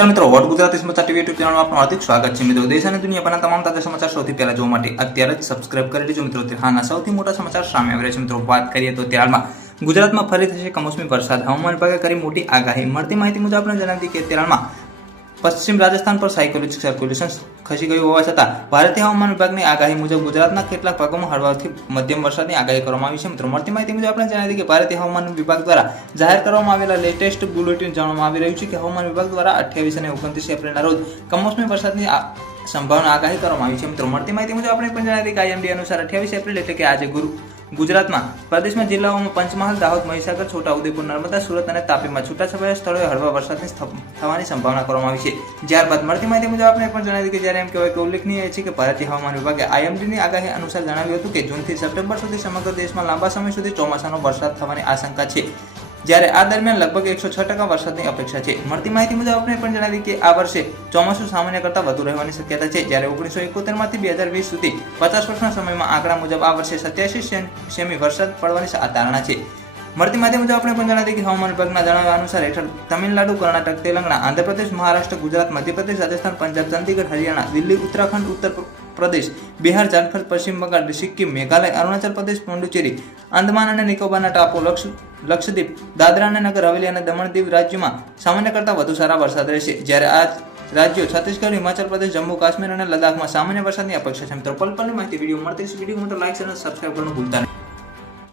નમસ્કાર મિત્રો, વોટ ગુજરાતી સમાચાર ટીવી યુટ્યુબ ચેનલમાં આપનું હાર્દિક સ્વાગત છે। મિત્રો, દેશ અને દુનિયાભરના તમામ તાજા સમાચાર સૌથી પહેલા જોવા માટે અત્યારે જ સબસ્ક્રાઇબ કરી લેજો। મિત્રો, હાલના સૌથી મોટા સમાચાર સામે આવી રહ્યા છે। મિત્રો, વાત કરીએ તો ત્યારમાં ગુજરાતમાં ફરી થશે કમોસમી વરસાદ। હવામાન વિભાગે કરી મોટી આગાહી। મળતી માહિતી મુજબ આપણે જણાવી દઈએ કે ત્યારમાં પશ્ચિમ રાજસ્થાન પર સાયક્લોનિક સર્ક્યુલેશન ખસી ગયું હોવા છતાં ભારતીય હવામાન વિભાગની આગાહી મુજબ ગુજરાતના કેટલાક ભાગોમાં હળવાથી મધ્યમ વરસાદની આગાહી કરવામાં આવી છે। મિત્રો, મળતી માહિતી મુજબ આપણે જણાવી દઈએ કે ભારતીય હવામાન વિભાગ દ્વારા જાહેર કરવામાં આવેલા લેટેસ્ટ બુલેટિન જાણવામાં આવી રહ્યું છે કે હવામાન વિભાગ દ્વારા 28 અને 29 એપ્રિલના રોજ કમોસમી વરસાદની સંભાવના આગાહી કરવામાં આવી છે। મિત્રો, મળતી માહિતી મુજબ આપણે પણ જણાવી દઈએ કે આઈએમડી અનુસાર 28 એપ્રિલ એટલે કે આજે ગુજરાતમાં પ્રદેશમાં જિલ્લાઓમાં પંચમહાલ, દાહોદ, મહીસાગર, છોટાઉદેપુર, નર્મદા, સુરત અને તાપીમાં છૂટાછવાયા સ્થળોએ હળવા વરસાદની થવાની સંભાવના કરવામાં આવી છે। ત્યારબાદ મળતી માહિતી મુજબ આપણે પણ જણાવી કે જ્યારે એમ કહેવાય કે ઉલ્લેખનીય છે કે ભારતીય હવામાન વિભાગે આઈએમડીની આગાહી અનુસાર જણાવ્યું હતું કે જૂનથી સપ્ટેમ્બર સુધી સમગ્ર દેશમાં લાંબા સમય સુધી ચોમાસાનો વરસાદ થવાની આશંકા છે, જ્યારે આ દરમિયાન લગભગ 106% વરસાદની અપેક્ષા છે। મળતી માહિતી મુજબ આપણે પણ જણાવી કે આ વર્ષે ચોમાસું સામાન્ય કરતાં વધુ રહેવાની શક્યતા છે, જ્યારે 1971 માંથી 2020 સુધી 50 વર્ષના સમયમાં આંકડા મુજબ આ વર્ષે 87 સેમી વરસાદ પડવાની ધારણા છે। મળતી માહિતી મુજબ આપણે પણ જણાવી કે હવામાન વિભાગના જણાવ્યા અનુસાર હેઠળ તમિલનાડુ, કર્ણાટક, તેલંગાણા, આંધ્રપ્રદેશ, મહારાષ્ટ્ર, ગુજરાત, મધ્યપ્રદેશ, રાજસ્થાન, પંજાબ, ચંદીગઢ, હરિયાણા, દિલ્હી, ઉત્તરાખંડ, ઉત્તર પ્રદેશ, બિહાર, ઝારખંડ, પશ્ચિમ બંગાળ, સિક્કિમ, મેઘાલય, અરુણાચલ પ્રદેશ, પોંડુચેરી, આંદામાન અને નિકોબારના ટાપુ, લક્ષદ્વીપ, દાદરા અને નગર હવેલી અને દમણ દીવ રાજ્યોમાં સામાન્ય કરતાં વધુ સારા વરસાદ રહેશે, જ્યારે આ રાજ્યો છત્તીસગઢ, હિમાચલ પ્રદેશ, જમ્મુ કાશ્મીર અને લદ્દાખમાં સામાન્ય વરસાદની અપેક્ષા છે। મિત્રો, પલ પલની માહિતી વિડીયો મળતી વિડીયો માટે લાઈક અને સબસ્ક્રાઇબ કરવાનું ભૂલતા નહીં।